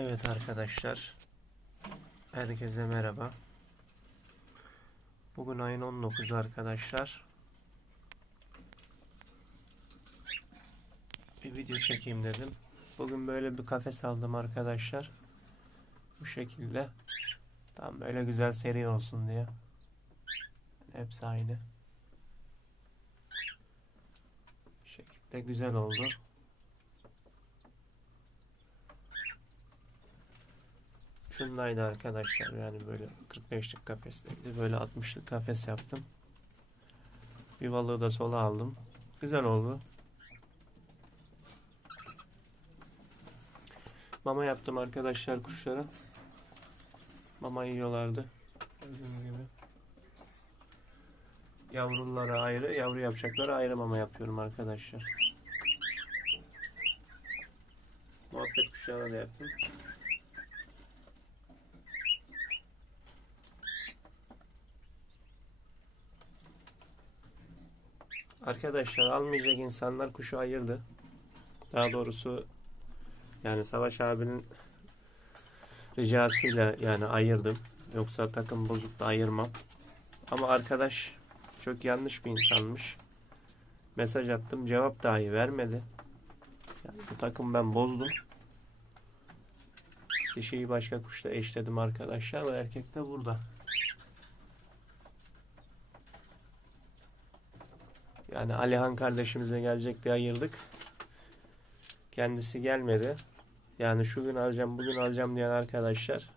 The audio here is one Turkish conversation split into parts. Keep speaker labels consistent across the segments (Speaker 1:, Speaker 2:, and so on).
Speaker 1: Evet arkadaşlar. Herkese merhaba. Bugün ayın 19'u arkadaşlar. Bir video çekeyim dedim. Bugün böyle bir kafes aldım arkadaşlar. Bu şekilde. Tam böyle güzel seri olsun diye. Hepsi aynı. Bu şekilde güzel oldu. Şundaydı arkadaşlar yani böyle 45'lik kafesteydi. Böyle 60'lık kafes yaptım. Bir balığı da sola aldım. Güzel oldu. Mama yaptım arkadaşlar kuşlara. Mama yiyorlardı. Gördüğünüz gibi. Yavrulara ayrı, yavru yapacaklara ayrı mama yapıyorum arkadaşlar. Muhabbet kuşlarına da yaptım. Arkadaşlar almayacak insanlar kuşu ayırdı. Daha doğrusu yani Savaş abinin ricasıyla yani ayırdım. Yoksa takım bozuk da ayırmam. Ama arkadaş çok yanlış bir insanmış. Mesaj attım cevap dahi vermedi. Yani bu takım ben bozdum. Dişiyi başka kuşla eşledim arkadaşlar ve erkek de burada. Yani Alihan kardeşimize gelecek diye ayırdık. Kendisi gelmedi. Yani şu gün alacağım, bugün alacağım diyen arkadaşlar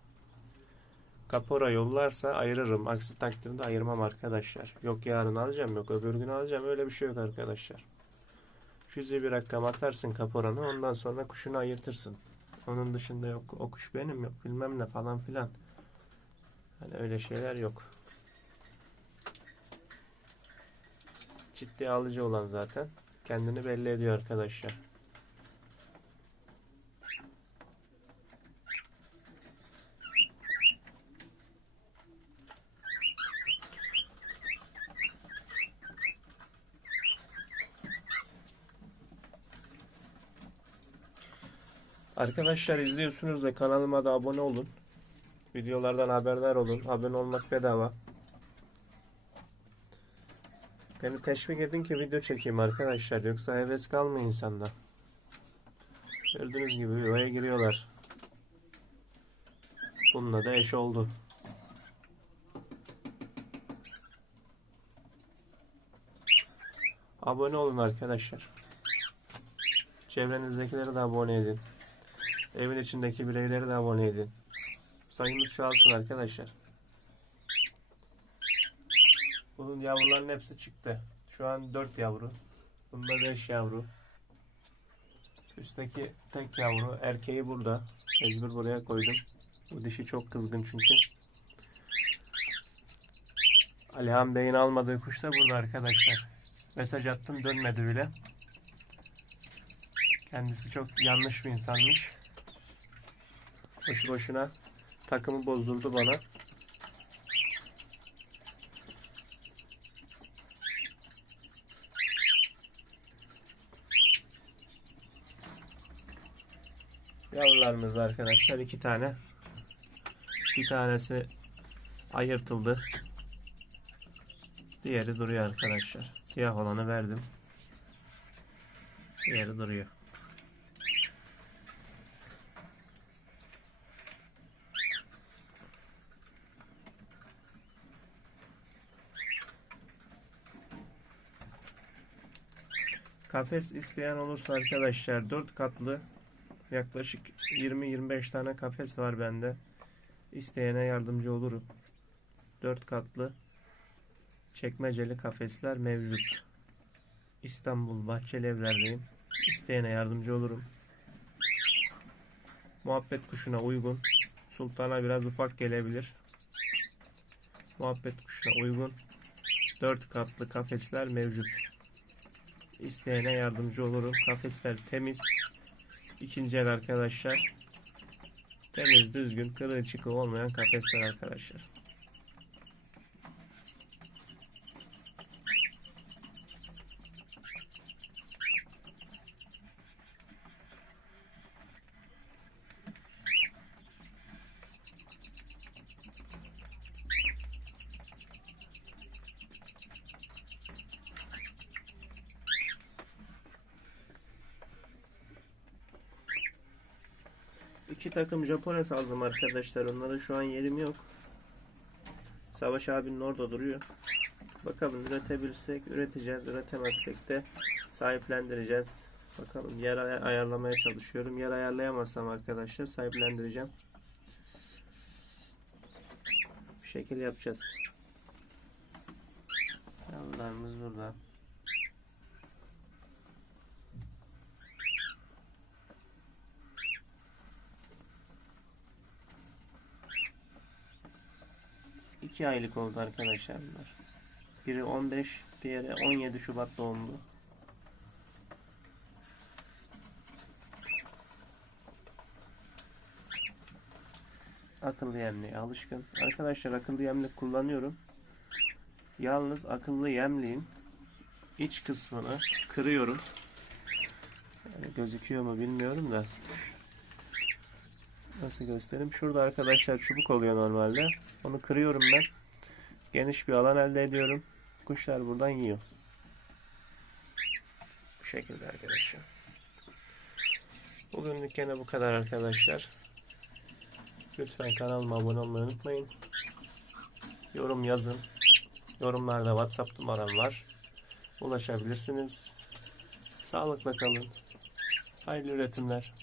Speaker 1: kapora yollarsa ayırırım. Aksi takdirde ayırmam arkadaşlar. Yok yarın alacağım, yok öbür gün alacağım. Öyle bir şey yok arkadaşlar. Cüzi bir rakam atarsın kaporanı ondan sonra kuşunu ayırtırsın. Onun dışında yok o kuş benim yok bilmem ne falan filan. Hani öyle şeyler yok. Ciddi alıcı olan zaten kendini belli ediyor arkadaşlar. Arkadaşlar izliyorsunuz da kanalıma da abone olun. Videolardan haberdar olun. Abone olmak bedava. Beni teşvik edin ki video çekeyim arkadaşlar. Yoksa heves kalmıyor insanda. Gördüğünüz gibi yuvaya giriyorlar. Bununla da eş oldu. Abone olun arkadaşlar. Çevrenizdekileri de abone edin. Evin içindeki bireyleri de abone edin. Sayımız çoğalsın arkadaşlar. Bunun yavruların hepsi çıktı. Şu an 4 yavru. Bunda 5 yavru. Üstteki tek yavru. Erkeği burada. Mecbur buraya koydum. Bu dişi çok kızgın çünkü. Alihan Bey'in almadığı kuş da burada arkadaşlar. Mesaj attım dönmedi bile. Kendisi çok yanlış bir insanmış. Boşu boşuna takımı bozdurdu bana. Yavrularımız arkadaşlar iki tane. Bir tanesi ayırtıldı. Diğeri duruyor arkadaşlar. Siyah olanı verdim. Diğeri duruyor. Kafes isteyen olursa arkadaşlar 4 katlı Yaklaşık 20-25 tane kafes var bende. İsteyene yardımcı olurum. 4 katlı çekmeceli kafesler mevcut. İstanbul Bahçeli Evler'deyim. İsteyene yardımcı olurum. Muhabbet kuşuna uygun. Sultana biraz ufak gelebilir. Muhabbet kuşuna uygun. 4 katlı kafesler mevcut. İsteyene yardımcı olurum. Kafesler temiz. İkinci el arkadaşlar. Temiz, düzgün, kırığı olmayan kafesler arkadaşlar. İki takım Japones aldım arkadaşlar. Onların şu an yerim yok. Savaş abinin orada duruyor. Bakalım üretebilirsek üreteceğiz. Üretemezsek de sahiplendireceğiz. Bakalım yer ay- ayarlamaya çalışıyorum. Yer ayarlayamazsam arkadaşlar sahiplendireceğim. Bir şekil yapacağız. Yavrularımız burada. İki aylık oldu arkadaşlar bunlar. Biri 15, diğeri 17 Şubat doğumlu. Akıllı yemliğe alışkın. Arkadaşlar akıllı yemlik kullanıyorum. Yalnız akıllı yemliğin iç kısmını kırıyorum. Yani gözüküyor mu bilmiyorum da. Nasıl göstereyim? Şurada arkadaşlar çubuk oluyor normalde. Onu kırıyorum ben. Geniş bir alan elde ediyorum. Kuşlar buradan yiyor. Bu şekilde arkadaşlar. Bugünlük gene bu kadar arkadaşlar. Lütfen kanalıma abone olmayı unutmayın. Yorum yazın. Yorumlarda WhatsApp numaram var. Ulaşabilirsiniz. Sağlıkla kalın. Hayırlı üretimler.